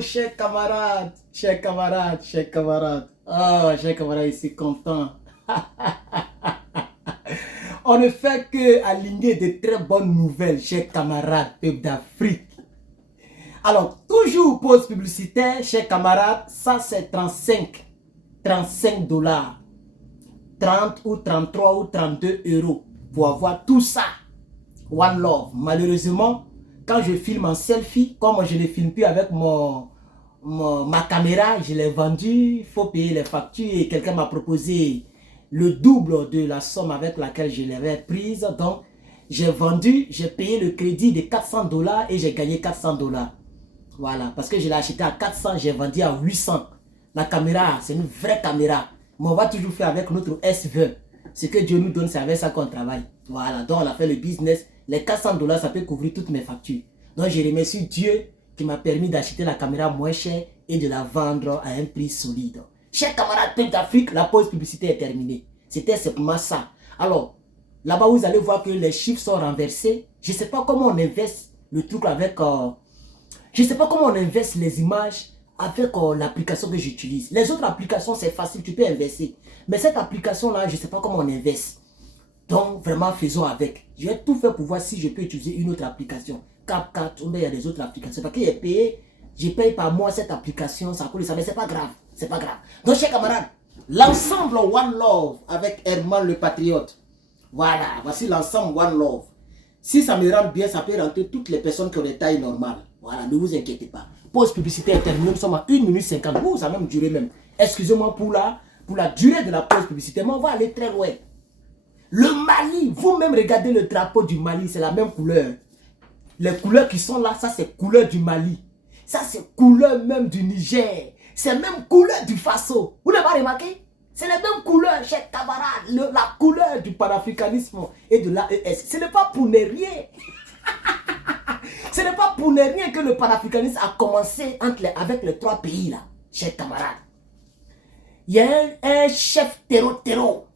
chers camarades, chers camarades, chers camarades. Oh, chers camarades, je suis content. On ne fait que aligner de très bonnes nouvelles, chers camarades, peuple d'Afrique. Alors, toujours pause publicitaire, chers camarades, ça c'est 35 dollars. 30 ou 33 ou 32 euros pour avoir tout ça. One Love. Malheureusement, quand je filme en selfie, comme je ne filme plus avec ma caméra, je l'ai vendu, il faut payer les factures et quelqu'un m'a proposé le double de la somme avec laquelle je l'avais prise. Donc, j'ai vendu, j'ai payé le crédit de 400 dollars et j'ai gagné 400 dollars. Voilà, parce que je l'ai acheté à 400, j'ai vendu à 800. La caméra, c'est une vraie caméra. Mais on va toujours faire avec notre S20. Ce que Dieu nous donne, c'est avec ça qu'on travaille. Voilà, donc on a fait le business. Les 400 dollars, ça peut couvrir toutes mes factures. Donc je remercie Dieu qui m'a permis d'acheter la caméra moins chère et de la vendre à un prix solide. Chers camarades peuple d'Afrique, la pause publicité est terminée. C'était simplement ça. Alors, là-bas vous allez voir que les chiffres sont renversés. Je ne sais pas comment on investe le truc avec... je ne sais pas comment on investe les images avec l'application que j'utilise. Les autres applications, c'est facile, tu peux investir. Mais cette application-là, je ne sais pas comment on investe. Donc, vraiment, faisons avec. Je vais tout faire pour voir si je peux utiliser une autre application. CapCut, il y a des autres applications. Parce que j'ai payé, je paye par mois cette application, ça coûte ça, mais c'est pas grave. C'est pas grave. Donc, chers camarades, l'ensemble One Love avec Herman le Patriote. Voilà, voici l'ensemble One Love. Si ça me rend bien, ça peut rentrer toutes les personnes qui ont des tailles normales. Voilà, ne vous inquiétez pas. Pause publicitaire terminée, nous sommes à 1 minute 50. Ouh, ça va même durer même. Excusez-moi pour la durée de la pause publicitaire, mais on va aller très loin. Le Mali, vous-même regardez le drapeau du Mali, c'est la même couleur. Les couleurs qui sont là, ça c'est couleur du Mali. Ça c'est couleur même du Niger. C'est même couleur du Faso. Vous n'avez pas remarqué? C'est les mêmes couleurs, chers camarades. La couleur du panafricanisme et de l'AES. Ce n'est pas pour ne rien. Ce n'est pas pour ne rien que le panafricanisme a commencé avec les trois pays là, chers camarades. Il y a un chef terreau.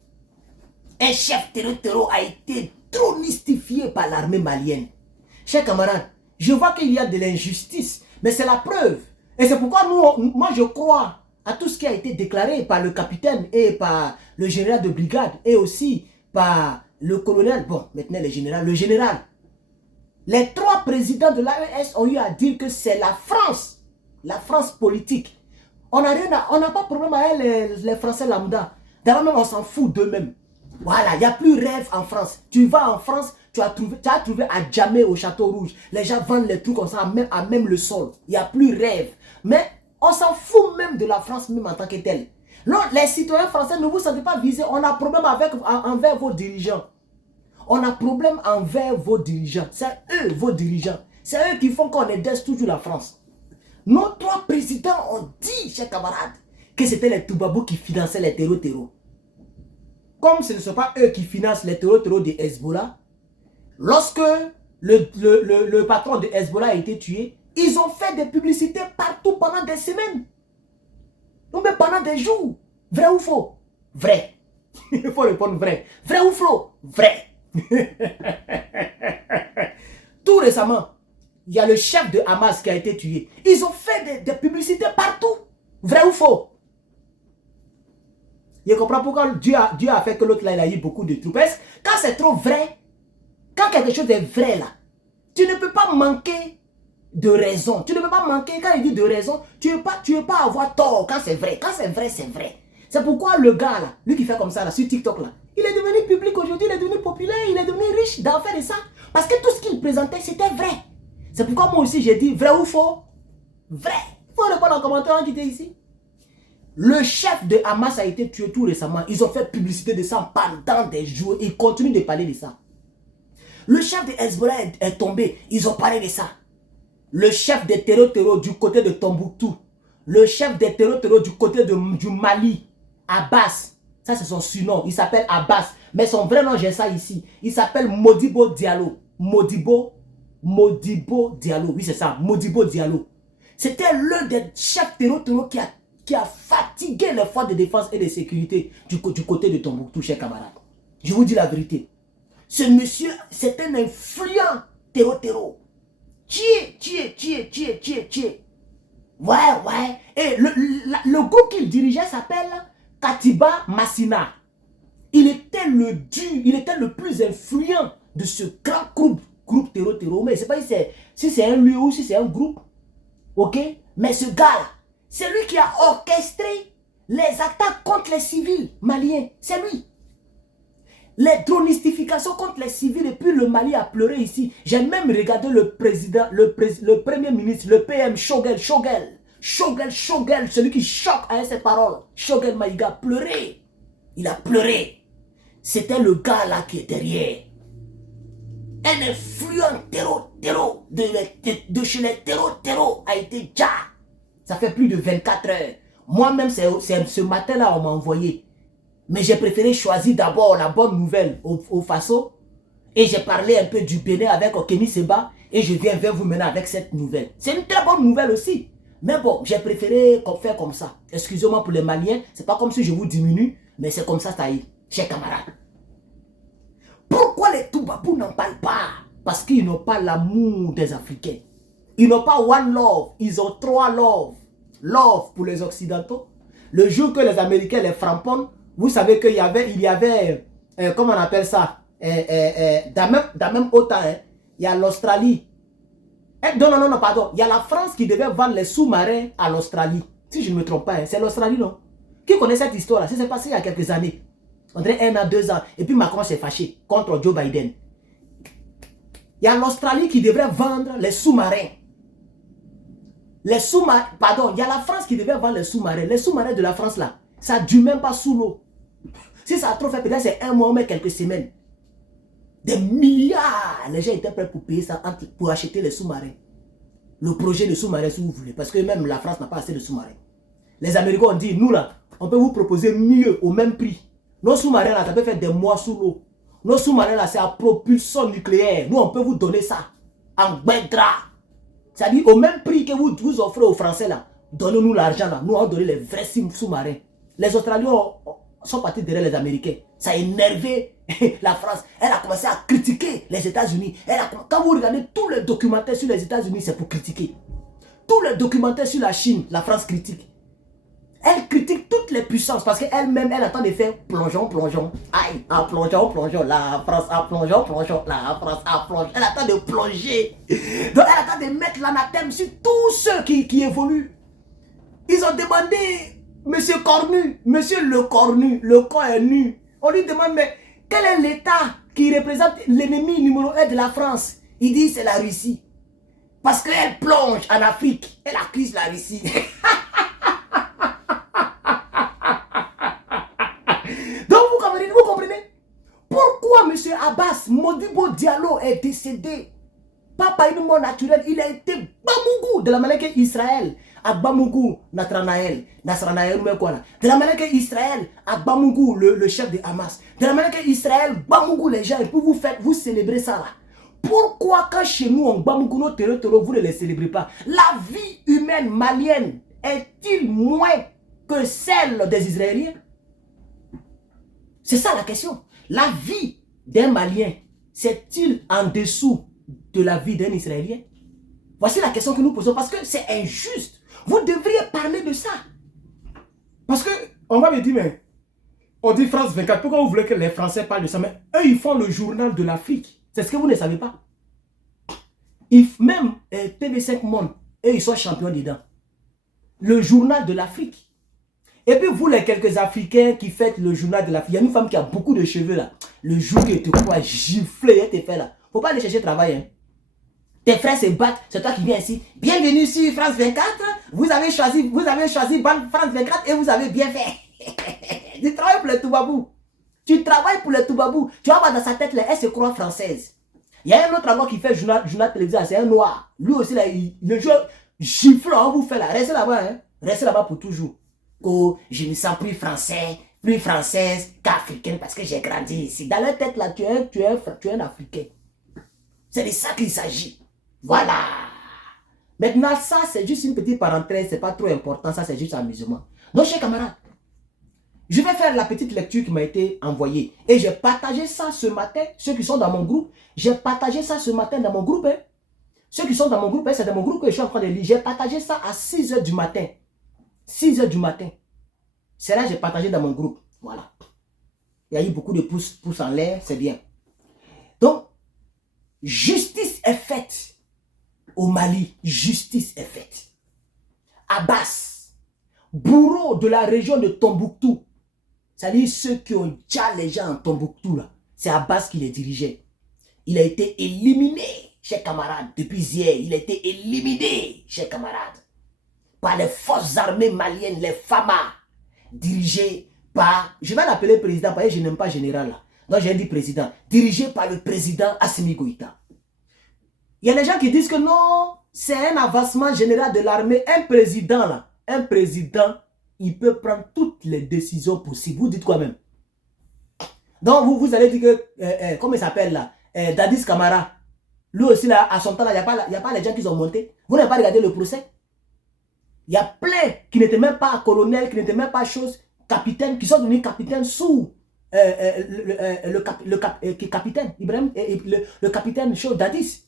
Un chef terreau a été trop mystifié par l'armée malienne. Chers camarades, je vois qu'il y a de l'injustice, mais c'est la preuve. Et c'est pourquoi moi je crois à tout ce qui a été déclaré par le capitaine et par le général de brigade et aussi par le colonel, bon maintenant le général. Les trois présidents de l'AES ont eu à dire que c'est la France politique. On n'a pas de problème avec les Français lambda. D'abord même on s'en fout d'eux-mêmes. Voilà, il n'y a plus rêve en France. Tu vas en France, tu as trouvé à Djamé au Château Rouge. Les gens vendent les trucs comme ça à même le sol. Il n'y a plus rêve. Mais on s'en fout même de la France même en tant que telle. Non, les citoyens français ne vous sentez pas visés. On a problème envers vos dirigeants. On a problème envers vos dirigeants. C'est eux, vos dirigeants. C'est eux qui font qu'on aide toujours la France. Nos trois présidents ont dit, chers camarades, que c'était les Toubabou qui finançaient les terreaux. Comme ce ne sont pas eux qui financent les terreaux de Hezbollah, lorsque le patron de Hezbollah a été tué, ils ont fait des publicités partout pendant des semaines. Ou même pendant des jours. Vrai ou faux? Vrai. Il faut répondre vrai. Vrai ou faux? Vrai. Tout récemment, il y a le chef de Hamas qui a été tué. Ils ont fait des publicités partout. Vrai ou faux? Je comprends pourquoi Dieu a fait que l'autre là, il a eu beaucoup de troupes. Quand c'est trop vrai, quand quelque chose est vrai là, tu ne peux pas manquer de raison. Tu ne peux pas manquer, quand il dit de raison, tu ne peux pas avoir tort quand c'est vrai. Quand c'est vrai, c'est vrai. C'est pourquoi le gars là, lui qui fait comme ça là, sur TikTok là, il est devenu public aujourd'hui, il est devenu populaire, il est devenu riche d'en faire de ça. Parce que tout ce qu'il présentait, c'était vrai. C'est pourquoi moi aussi j'ai dit vrai ou faux? Vrai. Il faut répondre en commentaire quand tu es ici. Le chef de Hamas a été tué tout récemment. Ils ont fait publicité de ça pendant des jours. Ils continuent de parler de ça. Le chef de Hezbollah est tombé. Ils ont parlé de ça. Le chef des terreaux du côté de Tombouctou. Le chef des terreaux du côté du Mali. Abbas. Ça c'est son surnom. Il s'appelle Abbas. Mais son vrai nom, j'ai ça ici. Il s'appelle Modibo Diallo. Modibo Diallo. Oui c'est ça. Modibo Diallo. C'était l'un des chefs terreaux qui a fatigué les forces de défense et de sécurité du côté de Tombouctou, chers camarades. Je vous dis la vérité. Ce monsieur, c'est un influent terreau. Tié. Ouais, ouais. Et le groupe qu'il dirigeait s'appelle Katiba Masina. Il était le plus influent de ce grand groupe terreau. Mais je ne sais pas si c'est un lieu ou si c'est un groupe. Ok? Mais ce gars-là, c'est lui qui a orchestré les attaques contre les civils maliens. C'est lui. Les dronistifications contre les civils et puis le Mali a pleuré ici. J'ai même regardé le président, le premier ministre, le PM Shogel, celui qui choque avec ses paroles. Shogel Maïga pleurait. Il a pleuré. C'était le gars là qui est derrière. Un influent terreau de chez les terreaux a été déjà. Ça fait plus de 24 heures. Moi-même, c'est ce matin-là, on m'a envoyé. Mais j'ai préféré choisir d'abord la bonne nouvelle au Faso. Et j'ai parlé un peu du Bénin avec Okeni Seba. Et je viens vers vous maintenant avec cette nouvelle. C'est une très bonne nouvelle aussi. Mais bon, j'ai préféré faire comme ça. Excusez-moi pour les Maliens. C'est pas comme si je vous diminue. Mais c'est comme ça, ça y est, chers camarades. Pourquoi les Toubabous n'en parlent pas? Parce qu'ils n'ont pas l'amour des Africains. Ils n'ont pas one love. Ils ont trois love. Love pour les Occidentaux. Le jour que les Américains les frapponnent, vous savez qu'il y avait comment on appelle ça, dans même OTAN, hein, il y a l'Australie. Non, pardon. Il y a la France qui devait vendre les sous-marins à l'Australie. Si je ne me trompe pas, hein, c'est l'Australie, non? Qui connaît cette histoire-là? Ça s'est passé il y a quelques années. On dirait 1 an, 2 ans. Et puis Macron s'est fâché contre Joe Biden. Il y a l'Australie qui devrait vendre les sous-marins. Pardon, il y a la France qui devait vendre les sous-marins. Les sous-marins de la France là, ça ne dure même pas sous l'eau. Si ça a trop fait, peut-être c'est 1 mois, mais quelques semaines. Des milliards. Les gens étaient prêts pour payer ça, pour acheter les sous-marins. Le projet de sous-marins, si vous voulez. Parce que même la France n'a pas assez de sous-marins. Les Américains ont dit, nous là, on peut vous proposer mieux, au même prix. Nos sous-marins là, ça peut faire des mois sous l'eau. Nos sous-marins là, c'est à propulsion nucléaire. Nous, on peut vous donner ça. En Guedra. C'est-à-dire, au même prix que vous offrez aux Français là, donnez-nous l'argent là. Nous, on va donner les vrais sous-marins. Les Australiens sont partis derrière les Américains. Ça a énervé la France. Elle a commencé à critiquer les États-Unis. Quand vous regardez tous les documentaires sur les États-Unis, c'est pour critiquer. Tous les documentaires sur la Chine, la France critique. Elle critique toutes les puissances parce qu'elle-même, elle attend de faire plongeon. Aïe, plongeon. La France a plongeon. La France a plongeon. Elle attend de plonger. Donc elle attend de mettre l'anathème sur tous ceux qui évoluent. Ils ont demandé, Monsieur Cornu, Monsieur le Cornu, le corps est nu. On lui demande, mais quel est l'État qui représente l'ennemi numéro 1 de la France? Il dit, c'est la Russie. Parce qu'elle plonge en Afrique. Elle accuse la Russie. Vous comprenez? Pourquoi M. Abbas Modibo Diallo est décédé? Pas par une mort naturelle, il a été Bamougou de la manière qu'Israël a Bamougou Nasranaël, de la manière qu'Israël a Bamougou le chef de Hamas, de la manière qu'Israël Bamougou les gens et puis vous célébrez ça là. Pourquoi quand chez nous on Bamougou nos terreaux, vous ne les célébrez pas? La vie humaine malienne est-il moins que celle des Israéliens? C'est ça la question. La vie d'un Malien, c'est-il en dessous de la vie d'un Israélien? Voici la question que nous posons parce que c'est injuste. Vous devriez parler de ça. Parce que, on va me dire, mais on dit France 24, pourquoi vous voulez que les Français parlent de ça? Mais eux, ils font le journal de l'Afrique. C'est ce que vous ne savez pas. Même TV5 Monde, eux, ils sont champions dedans. Le journal de l'Afrique. Et puis vous, les quelques Africains qui faites le journal de l'Afrique, il y a une femme qui a beaucoup de cheveux là. Le jour que tu crois gifler, tes frères là. Faut pas aller chercher travail. Hein. Tes frères se battent, c'est toi qui viens ici. Bienvenue sur France 24. Vous avez choisi France 24 et vous avez bien fait. Tu travailles pour les Toubabous. Tu travailles pour les Toubabous. Tu vas voir dans sa tête là, elle se croit française. Il y a un autre encore qui fait journal télévisé, c'est un noir. Lui aussi là, le jeu giflant vous fait là. Restez là-bas, hein. Restez là-bas pour toujours. Oh, je me sens plus français, plus française qu'africaine parce que j'ai grandi ici. Dans leur tête là, tu es un Africain. C'est de ça qu'il s'agit. Voilà. Maintenant, ça c'est juste une petite parenthèse, c'est pas trop important, ça c'est juste amusement. Donc, chers camarades, je vais faire la petite lecture qui m'a été envoyée. Et j'ai partagé ça ce matin, ceux qui sont dans mon groupe, j'ai partagé ça ce matin dans mon groupe. Hein. Ceux qui sont dans mon groupe, c'est dans mon groupe que je suis en train de lire. J'ai partagé ça à 6 h du matin. 6 h du matin. C'est là que j'ai partagé dans mon groupe. Voilà. Il y a eu beaucoup de pouces en l'air, c'est bien. Donc, justice est faite au Mali. Justice est faite. Abbas, bourreau de la région de Tombouctou, c'est-à-dire ceux qui ont déjà les gens en Tombouctou, là, c'est Abbas qui les dirigeait. Il a été éliminé, chers camarades, depuis hier. Il a été éliminé, chers camarades, par les forces armées maliennes, les FAMA, dirigées par, je vais l'appeler président, parce que je n'aime pas général là. Donc j'ai dit président, dirigé par le président Assimi Goïta. Il y a des gens qui disent que non, c'est un avancement général de l'armée. Un président là, un président, il peut prendre toutes les décisions possibles. Vous dites quoi même? Donc vous allez dire que, comment il s'appelle là, Dadis Camara, lui aussi là, à son temps là, il n'y a pas les gens qui sont montés. Vous n'avez pas regardé le procès? Il y a plein qui n'étaient même pas colonels, qui n'étaient même pas chose, capitaines, qui sont devenus capitaines sous le capitaine Ibrahim, le capitaine chose Dadis.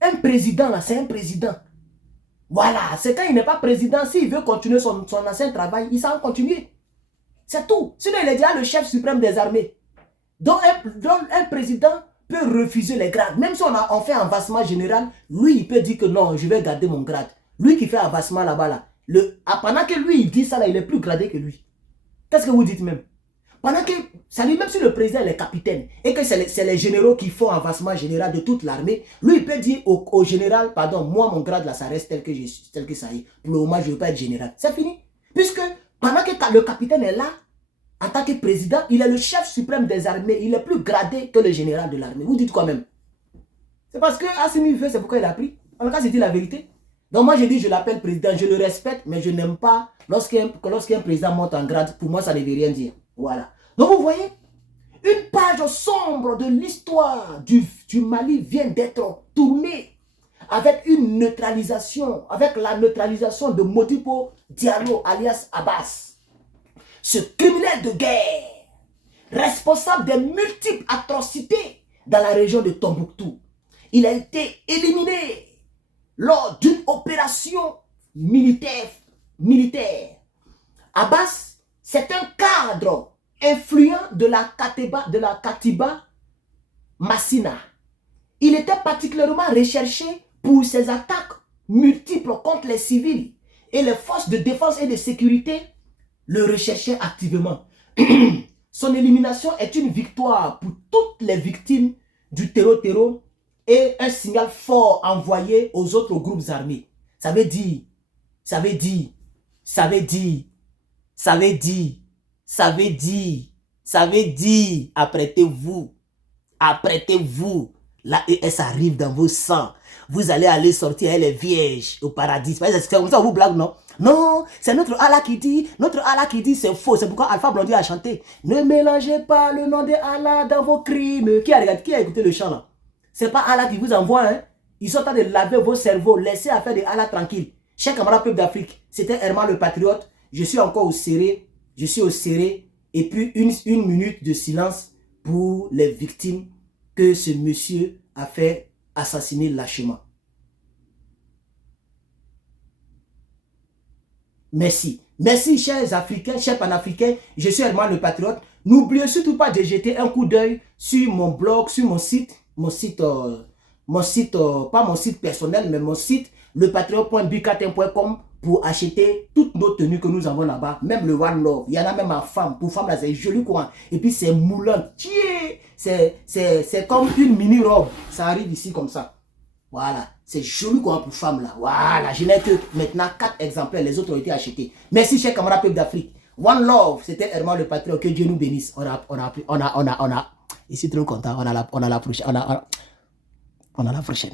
Un président là, c'est un président. Voilà, c'est quand il n'est pas président, s'il veut continuer son ancien travail, il s'en continue. C'est tout. Sinon, il est déjà le chef suprême des armées. Donc, un président peut refuser les grades. Même si on fait un avancement général, lui, il peut dire que non, je vais garder mon grade. Lui qui fait un avancement là-bas, là, pendant que lui, il dit ça, là, il est plus gradé que lui. Qu'est-ce que vous dites même? Pendant que, ça lui, même si le président est capitaine, et que c'est les généraux qui font un avancement général de toute l'armée, lui, il peut dire au général, pardon, moi, mon grade, là, ça reste tel que je suis, tel que ça y est. Pour le moment, je ne veux pas être général. C'est fini. Puisque, pendant que le capitaine est là, en tant que président, il est le chef suprême des armées. Il est plus gradé que le général de l'armée. Vous dites quoi même? C'est parce que Assimi veut, c'est pourquoi il a pris. En tout cas, c'est dit la vérité. Donc moi, je dis, je l'appelle président, je le respecte, mais je n'aime pas, lorsqu'un président monte en grade, pour moi, ça ne veut rien dire. Voilà. Donc vous voyez, une page sombre de l'histoire du Mali vient d'être tournée avec une neutralisation, avec la neutralisation de Modibo Diallo, alias Abbas. Ce criminel de guerre, responsable des multiples atrocités dans la région de Tombouctou, il a été éliminé lors d'une opération militaire. Abbas, c'est un cadre influent de la Katiba Massina. Il était particulièrement recherché pour ses attaques multiples contre les civils et les forces de défense et de sécurité le recherchaient activement. Son élimination est une victoire pour toutes les victimes du terreau et un signal fort envoyé aux autres groupes armés. Ça veut dire, apprêtez-vous, la ES arrive dans vos sangs. Vous allez aller sortir, elle est vierge au paradis. C'est comme ça, vous blague, non? Non, c'est notre Allah qui dit, c'est faux. C'est pourquoi Alpha Blondy a chanté. Ne mélangez pas le nom de Allah dans vos crimes. Qui a écouté le chant là? C'est pas Allah qui vous envoie, hein? Ils sont en train de laver vos cerveaux. Laissez affaire de Allah tranquille. Chers camarades peuple d'Afrique, c'était Herman le Patriote. Je suis encore au serré. Et puis une minute de silence pour les victimes que ce monsieur a fait assassiner lâchement. Merci. Merci, chers Africains, chers Panafricains. Je suis Herman le Patriote. N'oubliez surtout pas de jeter un coup d'œil sur mon blog, sur mon site, pas mon site personnel, mais mon site, lepatriote.bikatin.com pour acheter toutes nos tenues que nous avons là-bas. Même le One Love. Il y en a même en femme. Pour femme, là, c'est joli courant. Et puis, c'est moulant. C'est comme une mini-robe. Ça arrive ici comme ça. Voilà. C'est joli quoi pour femme là. Voilà. Je n'ai que maintenant 4 exemplaires. Les autres ont été achetés. Merci, chers camarades peuple d'Afrique. One Love. C'était Herman le Patriote. Que Dieu nous bénisse. Je suis trop content. On a la prochaine.